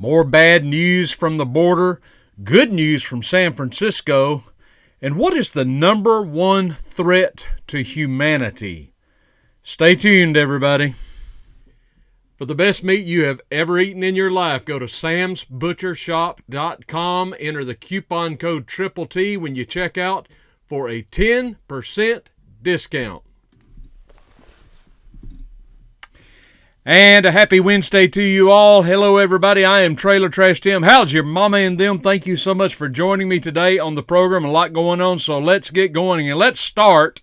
More bad news from the border, good news from San Francisco, and what is the number one threat to humanity? Stay tuned, everybody. For the best meat you have ever eaten in your life, go to samsbutchershop.com. Enter the coupon code Triple T when you check out for a 10% discount. And a happy Wednesday to you all. Hello, everybody. I am Trailer Trash Tim. How's your mama and them? Thank you so much for joining me today on the program. A lot going on, so let's get going. And let's start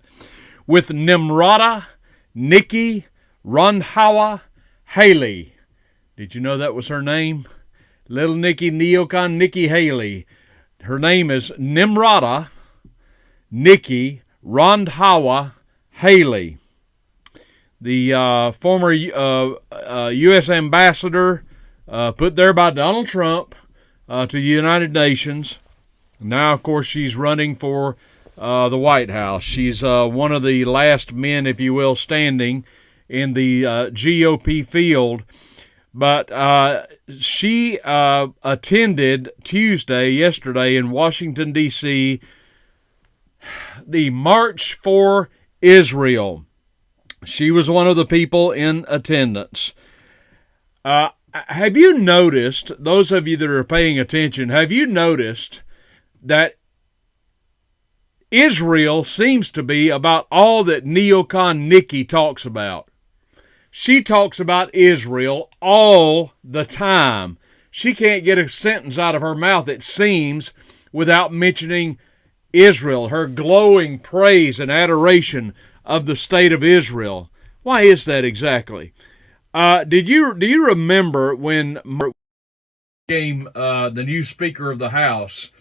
with Nikki Haley. Did you know that was her name? Little Nikki, Neocon Nikki Haley. Her name is Nimrata Nikki Haley. The former U.S. ambassador put there by Donald Trump to the United Nations. Now, of course, she's running for the White House. She's one of the last men, if you will, standing in the GOP field. But she attended yesterday in Washington, D.C., the March for Israel. She was one of the people in attendance. Have you noticed, those of you that are paying attention, have you noticed that Israel seems to be about all that Neocon Nikki talks about? She talks about Israel all the time. She can't get a sentence out of her mouth, it seems, without mentioning Israel, her glowing praise and adoration of the state of Israel. Why is that exactly? Do you remember when became the new Speaker of the House,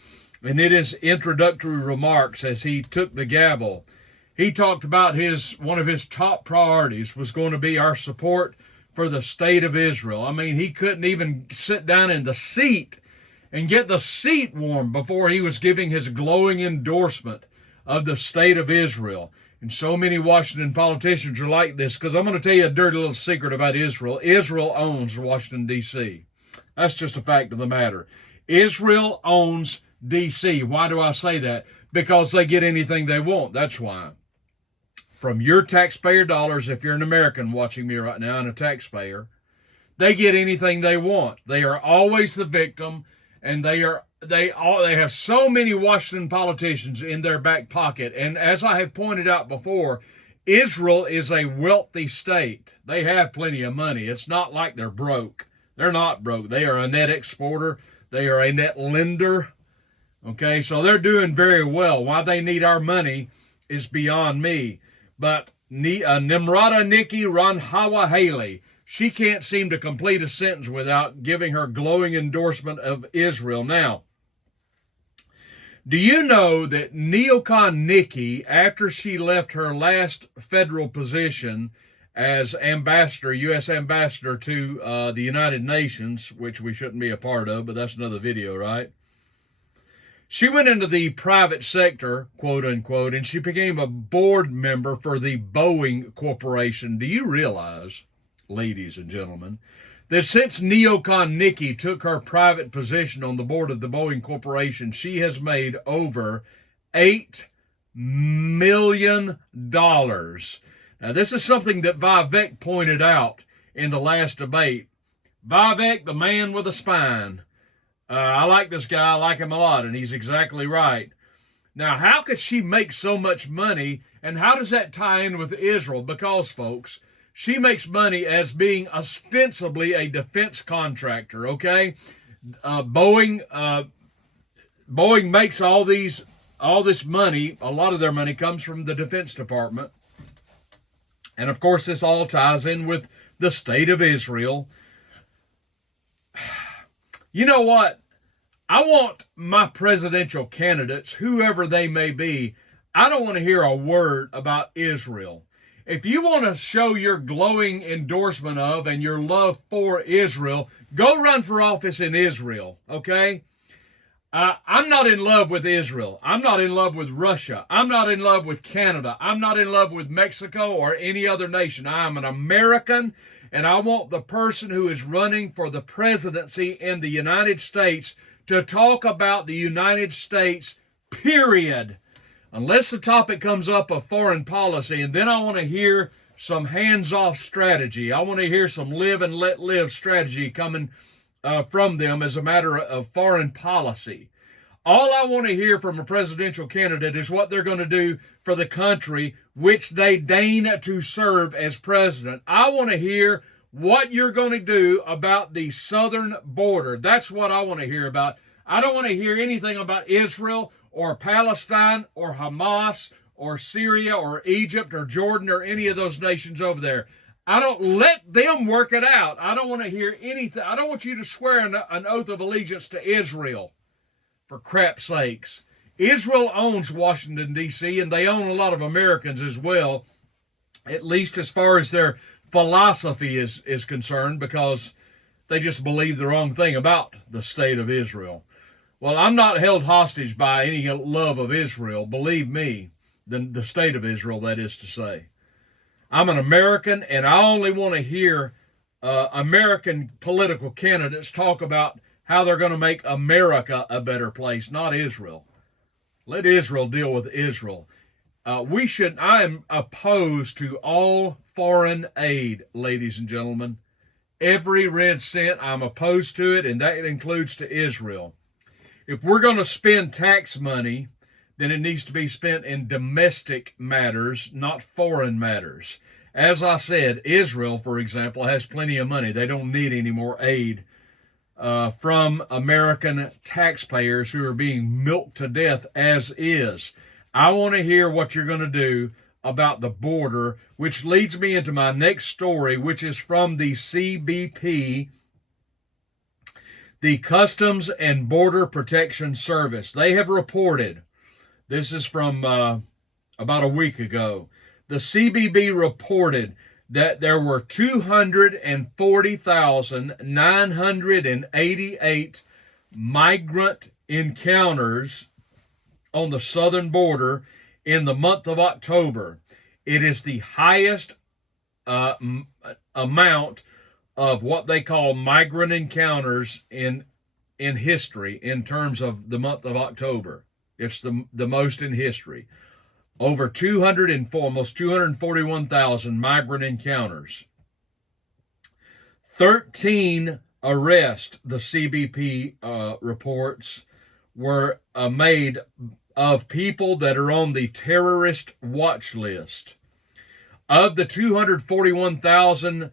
and in his introductory remarks as he took the gavel, he talked about one of his top priorities was going to be our support for the state of Israel. I mean, he couldn't even sit down in the seat and get the seat warm before he was giving his glowing endorsement of the state of Israel. And so many Washington politicians are like this, because I'm going to tell you a dirty little secret about Israel. Israel owns Washington, D.C. That's just a fact of the matter. Israel owns D.C. Why do I say that? Because they get anything they want. That's why. From your taxpayer dollars, if you're an American watching me right now and a taxpayer, they get anything they want. They are always the victim, and they have so many Washington politicians in their back pocket. And as I have pointed out before, Israel is a wealthy state. They have plenty of money. It's not like they're broke. They're not broke. They are a net exporter. They are a net lender. Okay, so they're doing very well. Why they need our money is beyond me. But Nimrata Nikki Haley, she can't seem to complete a sentence without giving her glowing endorsement of Israel. Now, do you know that Neocon Nikki, after she left her last federal position as ambassador, U.S. ambassador to the United Nations, which we shouldn't be a part of, but that's another video, right? She went into the private sector, quote unquote, and she became a board member for the Boeing Corporation. Do you realize, ladies and gentlemen, that since Neocon Nikki took her private position on the board of the Boeing Corporation, she has made over $8 million. Now, this is something that Vivek pointed out in the last debate. Vivek, the man with a spine. I like this guy. I like him a lot, and he's exactly right. Now, how could she make so much money, and how does that tie in with Israel? Because, folks, she makes money as being ostensibly a defense contractor, okay? Boeing makes all this money. A lot of their money comes from the Defense Department. And, of course, this all ties in with the state of Israel. You know what? I want my presidential candidates, whoever they may be, I don't want to hear a word about Israel. If you want to show your glowing endorsement of and your love for Israel, go run for office in Israel, okay? I'm not in love with Israel. I'm not in love with Russia. I'm not in love with Canada. I'm not in love with Mexico or any other nation. I am an American, and I want the person who is running for the presidency in the United States to talk about the United States, period. Unless the topic comes up of foreign policy, and then I want to hear some hands-off strategy. I want to hear some live and let live strategy coming from them as a matter of foreign policy. All I want to hear from a presidential candidate is what they're going to do for the country which they deign to serve as president. I want to hear what you're going to do about the southern border. That's what I want to hear about. I don't want to hear anything about Israel or Palestine or Hamas or Syria or Egypt or Jordan or any of those nations over there. I don't let them work it out. I don't want to hear anything. I don't want you to swear an oath of allegiance to Israel, for crap's sakes. Israel owns Washington, D.C., and they own a lot of Americans as well, at least as far as their philosophy is concerned, because they just believe the wrong thing about the state of Israel. Well, I'm not held hostage by any love of Israel, believe me, the state of Israel, that is to say. I'm an American, and I only want to hear American political candidates talk about how they're going to make America a better place, not Israel. Let Israel deal with Israel. I am opposed to all foreign aid, ladies and gentlemen. Every red cent, I'm opposed to it, and that includes to Israel. If we're going to spend tax money, then it needs to be spent in domestic matters, not foreign matters. As I said, Israel, for example, has plenty of money. They don't need any more aid from American taxpayers who are being milked to death as is. I want to hear what you're going to do about the border, which leads me into my next story, which is from the CBP, the Customs and Border Protection Service. They have reported, this is from about a week ago, the CBP reported that there were 240,988 migrant encounters on the southern border in the month of October. It is the highest amount of what they call migrant encounters in history in terms of the month of October. It's the most in history. Over almost 241,000 migrant encounters. 13 arrests, the CBP reports, were made of people that are on the terrorist watch list. Of the 241,000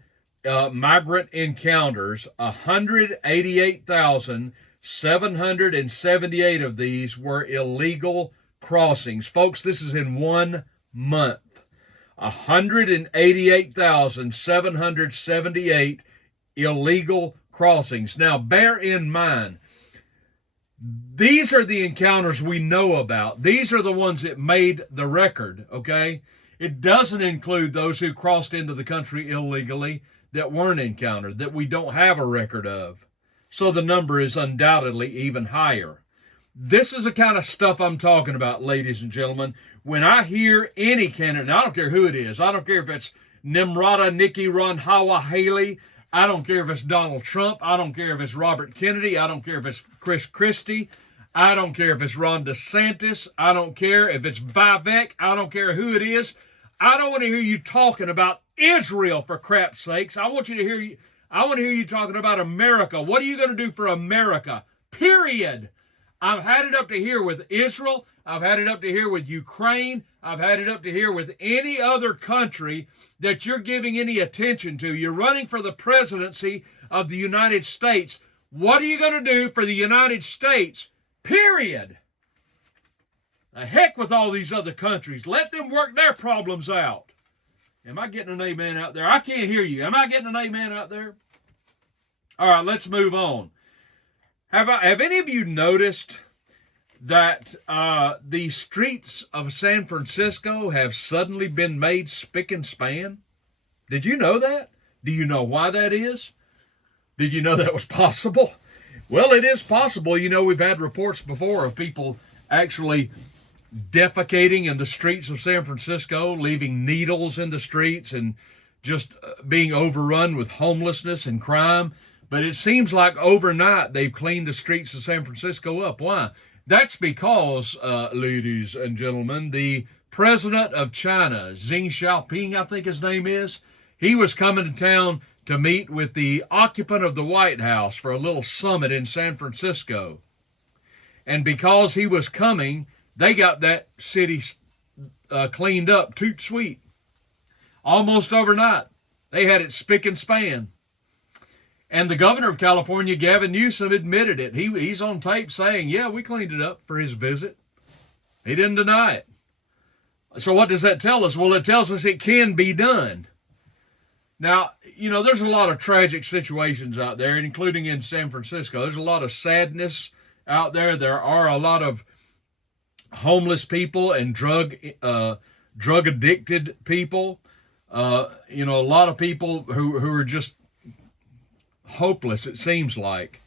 migrant encounters, 188,778 of these were illegal crossings. Folks, this is in 1 month. 188,778 illegal crossings. Now, bear in mind, these are the encounters we know about. These are the ones that made the record, okay? It doesn't include those who crossed into the country illegally that weren't encountered, that we don't have a record of. So the number is undoubtedly even higher. This is the kind of stuff I'm talking about, ladies and gentlemen. When I hear any candidate, I don't care who it is. I don't care if it's Nikki Haley. I don't care if it's Donald Trump. I don't care if it's Robert Kennedy. I don't care if it's Chris Christie. I don't care if it's Ron DeSantis. I don't care if it's Vivek. I don't care who it is. I don't want to hear you talking about Israel, for crap's sakes. I want to hear you talking about America. What are you going to do for America? Period. I've had it up to here with Israel. I've had it up to here with Ukraine. I've had it up to here with any other country that you're giving any attention to. You're running for the presidency of the United States. What are you going to do for the United States? Period. The heck with all these other countries. Let them work their problems out. Am I getting an amen out there? I can't hear you. Am I getting an amen out there? All right, let's move on. Have any of you noticed that the streets of San Francisco have suddenly been made spick and span? Did you know that? Do you know why that is? Did you know that was possible? Well, it is possible. You know, we've had reports before of people actually defecating in the streets of San Francisco, leaving needles in the streets and just being overrun with homelessness and crime. But it seems like overnight they've cleaned the streets of San Francisco up. Why? That's because, ladies and gentlemen, the president of China, Xi Jinping, I think his name is, he was coming to town to meet with the occupant of the White House for a little summit in San Francisco. And because he was coming, they got that city cleaned up toot sweet. Almost overnight. They had it spick and span. And the governor of California, Gavin Newsom, admitted it. He's on tape saying, yeah, we cleaned it up for his visit. He didn't deny it. So what does that tell us? Well, it tells us it can be done. Now, there's a lot of tragic situations out there, including in San Francisco. There's a lot of sadness out there. There are a lot of homeless people and drug addicted people. A lot of people who are just hopeless, it seems like.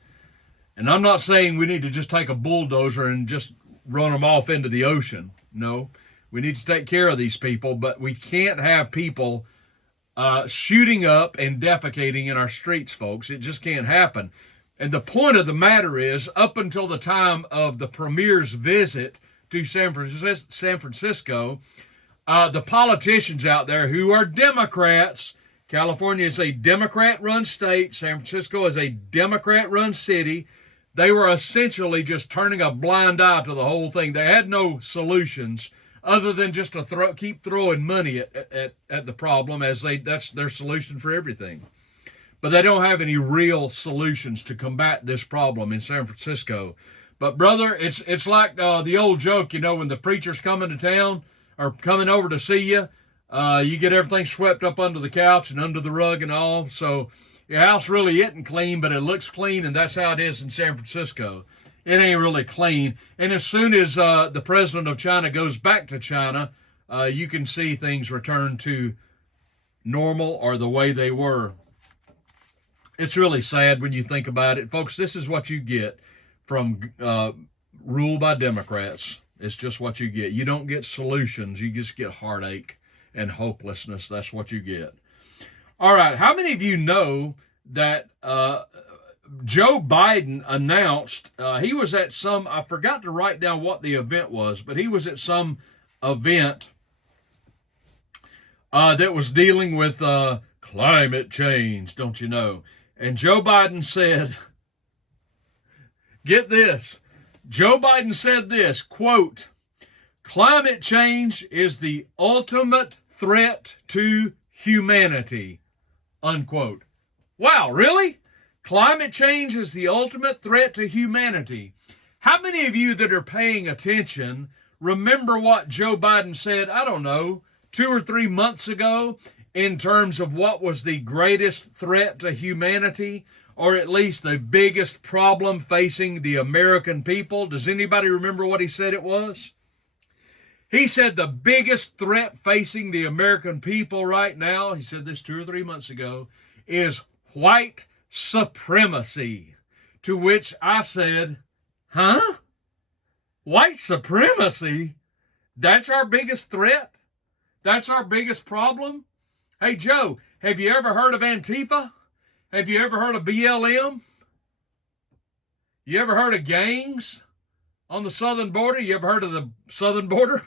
And I'm not saying we need to just take a bulldozer and just run them off into the ocean. No, we need to take care of these people, but we can't have people shooting up and defecating in our streets, folks. It just can't happen. And the point of the matter is, up until the time of the premier's visit to San Francisco, the politicians out there who are Democrats, California is a Democrat-run state, San Francisco is a Democrat-run city, they were essentially just turning a blind eye to the whole thing. They had no solutions other than just to keep throwing money at the problem, as that's their solution for everything. But they don't have any real solutions to combat this problem in San Francisco. But brother, it's like the old joke, when the preacher's coming to town or coming over to see you, you get everything swept up under the couch and under the rug and all. So your house really isn't clean, but it looks clean, and that's how it is in San Francisco. It ain't really clean. And as soon as the president of China goes back to China, you can see things return to normal or the way they were. It's really sad when you think about it. Folks, this is what you get from rule by Democrats. It's just what you get. You don't get solutions. You just get heartache and hopelessness. That's what you get. All right. How many of you know that Joe Biden announced, he was at some, I forgot to write down what the event was, but he was at some event that was dealing with climate change, don't you know? And Joe Biden said, get this, Joe Biden said this, quote, "Climate change is the ultimate threat to humanity," unquote. Wow, really? Climate change is the ultimate threat to humanity. How many of you that are paying attention remember what Joe Biden said, I don't know, 2 or 3 months ago in terms of what was the greatest threat to humanity, or at least the biggest problem facing the American people? Does anybody remember what he said it was? He said the biggest threat facing the American people right now, he said this 2 or 3 months ago, is white supremacy. To which I said, huh? White supremacy? That's our biggest threat? That's our biggest problem? Hey, Joe, have you ever heard of Antifa? Have you ever heard of BLM? You ever heard of gangs on the southern border? You ever heard of the southern border?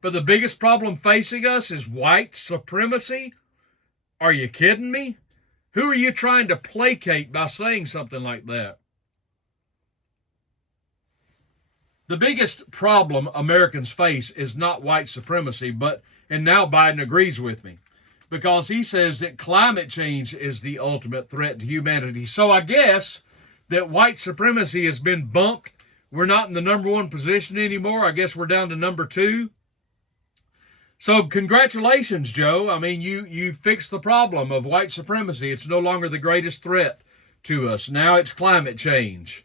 But the biggest problem facing us is white supremacy? Are you kidding me? Who are you trying to placate by saying something like that? The biggest problem Americans face is not white supremacy, and now Biden agrees with me, because he says that climate change is the ultimate threat to humanity. So I guess that white supremacy has been bumped. We're not in the number 1 position anymore. I guess we're down to number 2. So congratulations, Joe. I mean, you fixed the problem of white supremacy. It's no longer the greatest threat to us. Now it's climate change.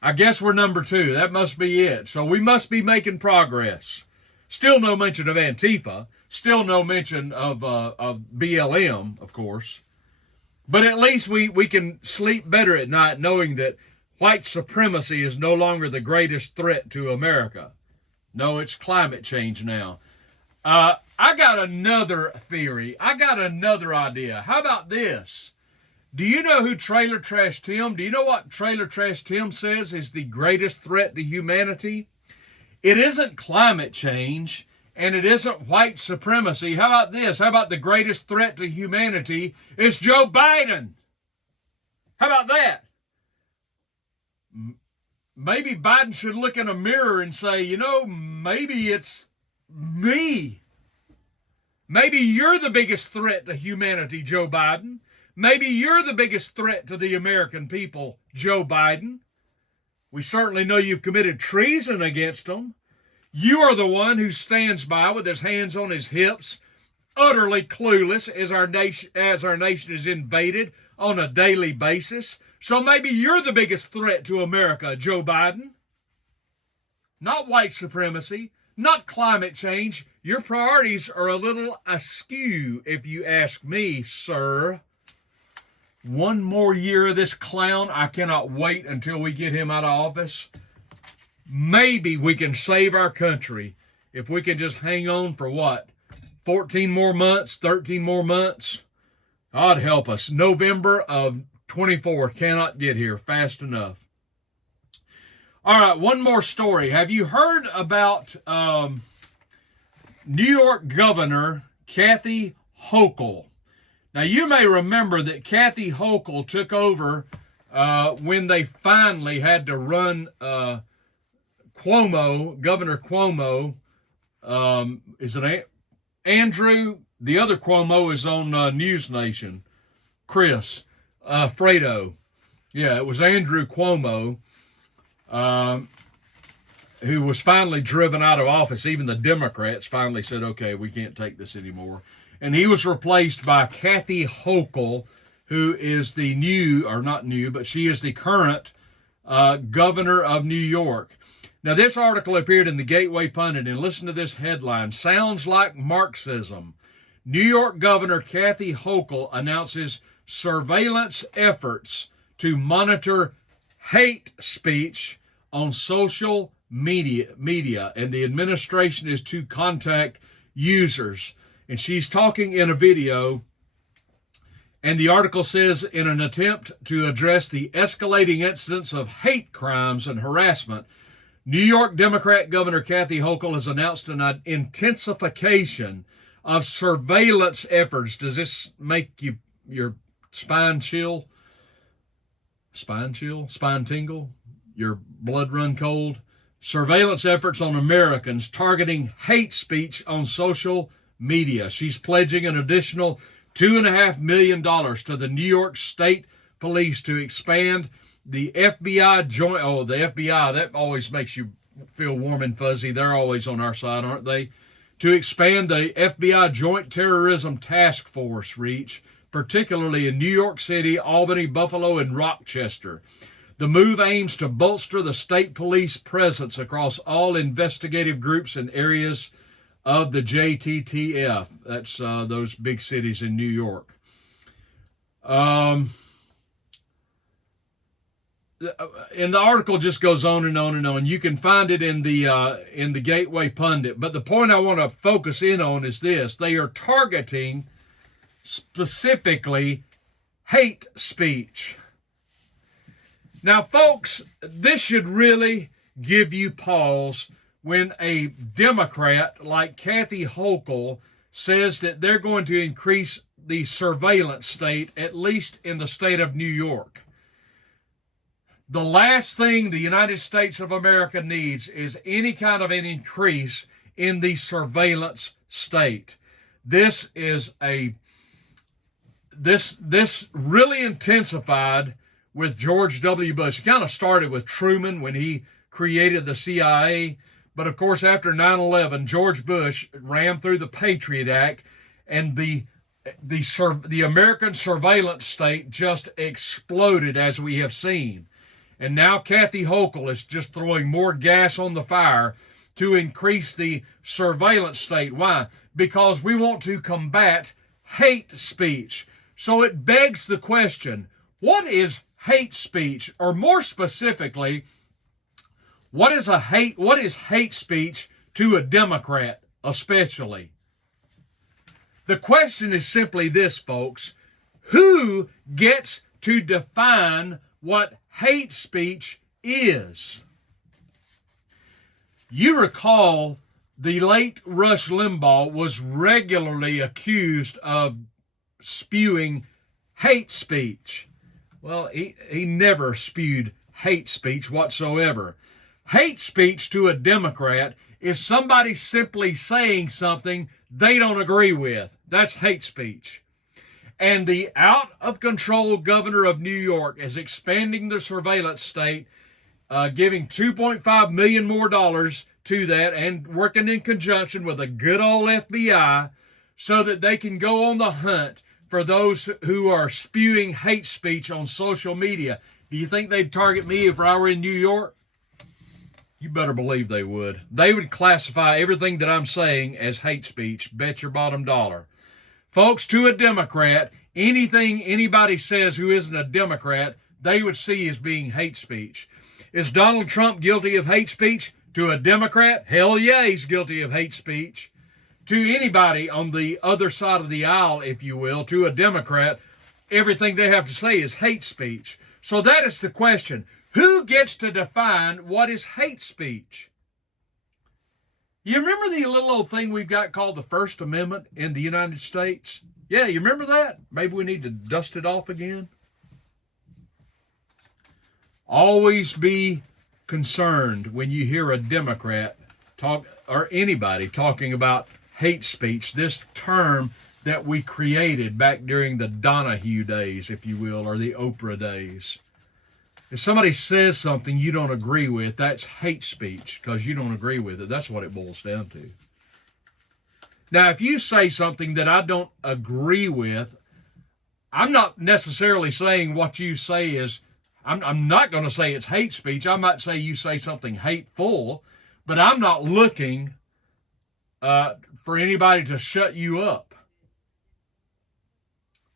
I guess we're number 2. That must be it. So we must be making progress. Still no mention of Antifa. Still no mention of BLM, of course. But at least we can sleep better at night knowing that white supremacy is no longer the greatest threat to America. No, it's climate change now. I got another theory. I got another idea. How about this? Do you know who Trailer Trash Tim? Do you know what Trailer Trash Tim says is the greatest threat to humanity? It isn't climate change, and it isn't white supremacy. How about this? How about the greatest threat to humanity is Joe Biden? How about that? Maybe Biden should look in a mirror and say, you know, maybe it's me. Maybe you're the biggest threat to humanity, Joe Biden. Maybe you're the biggest threat to the American people, Joe Biden. We certainly know you've committed treason against them. You are the one who stands by with his hands on his hips, utterly clueless as our nation is invaded on a daily basis. So maybe you're the biggest threat to America, Joe Biden. Not white supremacy, not climate change. Your priorities are a little askew, if you ask me, sir. One more year of this clown. I cannot wait until we get him out of office. Maybe we can save our country if we can just hang on for what? 14 more months, 13 more months? God help us. November of 24 cannot get here fast enough. All right, one more story. Have you heard about New York Governor Kathy Hochul? Now, you may remember that Kathy Hochul took over when they finally had to run Cuomo, Governor Cuomo. Is it Andrew? The other Cuomo is on News Nation. Chris Fredo. Yeah, it was Andrew Cuomo who was finally driven out of office. Even the Democrats finally said, okay, we can't take this anymore. And he was replaced by Kathy Hochul, who is the new, or not new, but she is the current governor of New York. Now, this article appeared in the Gateway Pundit, and listen to this headline. Sounds like Marxism. New York Governor Kathy Hochul announces surveillance efforts to monitor hate speech on social media, and the administration is to contact users. And she's talking in a video, and the article says, in an attempt to address the escalating incidents of hate crimes and harassment, New York Democrat Governor Kathy Hochul has announced an intensification of surveillance efforts. Does this make your spine chill? Spine chill? Spine tingle? Your blood run cold? Surveillance efforts on Americans targeting hate speech on social media. She's pledging an additional $2.5 million to the New York State Police to expand the FBI joint. Oh, the FBI, that always makes you feel warm and fuzzy. They're always on our side, aren't they? To expand the FBI Joint Terrorism Task Force reach, particularly in New York City, Albany, Buffalo, and Rochester. The move aims to bolster the state police presence across all investigative groups and areas of the JTTF. That's those big cities in New York. And the article just goes on and on and on. You can find it in the Gateway Pundit. But the point I want to focus in on is this. They are targeting specifically hate speech. Now, folks, this should really give you pause when a Democrat like Kathy Hochul says that they're going to increase the surveillance state, at least in the state of New York. The last thing the United States of America needs is any kind of an increase in the surveillance state. This really intensified with George W. Bush. It kind of started with Truman when he created the CIA. But of course, after 9/11, George Bush ran through the Patriot Act, and the American surveillance state just exploded, as we have seen. And now Kathy Hochul is just throwing more gas on the fire to increase the surveillance state. Why? Because we want to combat hate speech. So it begs the question, what is hate speech? Or more specifically, what is hate speech to a Democrat especially? The question is simply this, folks. Who gets to define what hate speech is? You recall the late Rush Limbaugh was regularly accused of spewing hate speech. Well, he never spewed hate speech whatsoever. Hate speech to a Democrat is somebody simply saying something they don't agree with. That's hate speech. And the out-of-control governor of New York is expanding the surveillance state, giving $2.5 million more to that, and working in conjunction with a good old FBI so that they can go on the hunt for those who are spewing hate speech on social media. Do you think they'd target me if I were in New York? You better believe they would. They would classify everything that I'm saying as hate speech. Bet your bottom dollar. Folks, to a Democrat, anything anybody says who isn't a Democrat, they would see as being hate speech. Is Donald Trump guilty of hate speech? To a Democrat, hell yeah, he's guilty of hate speech. To anybody on the other side of the aisle, if you will, to a Democrat, everything they have to say is hate speech. So that is the question. Who gets to define what is hate speech? You remember the little old thing we've got called the First Amendment in the United States? Yeah, you remember that? Maybe we need to dust it off again. Always be concerned when you hear a Democrat talk, or anybody talking about hate speech, this term that we created back during the Donahue days, if you will, or the Oprah days. If somebody says something you don't agree with, that's hate speech because you don't agree with it. That's what it boils down to. Now, if you say something that I don't agree with, I'm not necessarily saying what you say is, I'm not going to say it's hate speech. I might say you say something hateful, but I'm not looking for anybody to shut you up.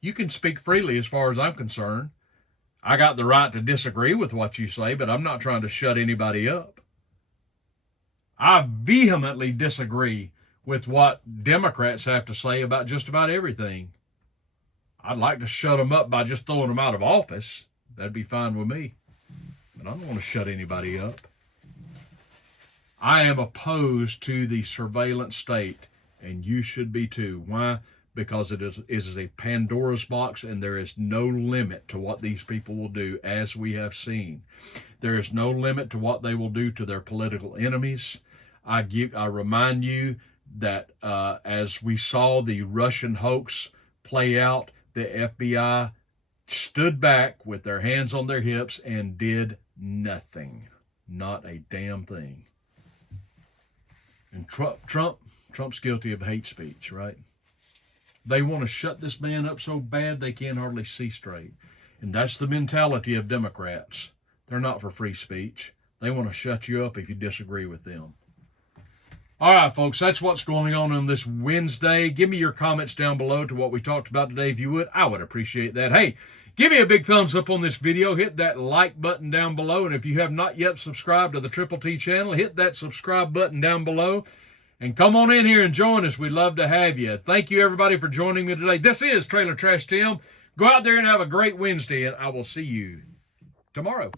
You can speak freely as far as I'm concerned. I got the right to disagree with what you say, but I'm not trying to shut anybody up. I vehemently disagree with what Democrats have to say about just about everything. I'd like to shut them up by just throwing them out of office. That'd be fine with me. But I don't want to shut anybody up. I am opposed to the surveillance state, and you should be too. Why? Because it is a Pandora's box, and there is no limit to what these people will do, as we have seen. There is no limit to what they will do to their political enemies. I remind you that as we saw the Russian hoax play out, the FBI stood back with their hands on their hips and did nothing. Not a damn thing. And Trump's guilty of hate speech, right? They want to shut this man up so bad they can't hardly see straight. And that's the mentality of Democrats. They're not for free speech. They want to shut you up if you disagree with them. All right, folks, that's what's going on this Wednesday. Give me your comments down below to what we talked about today, if you would. I would appreciate that. Hey, give me a big thumbs up on this video. Hit that like button down below. And if you have not yet subscribed to the Triple T channel, hit that subscribe button down below. And come on in here and join us. We'd love to have you. Thank you, everybody, for joining me today. This is Trailer Trash Tim. Go out there and have a great Wednesday, and I will see you tomorrow.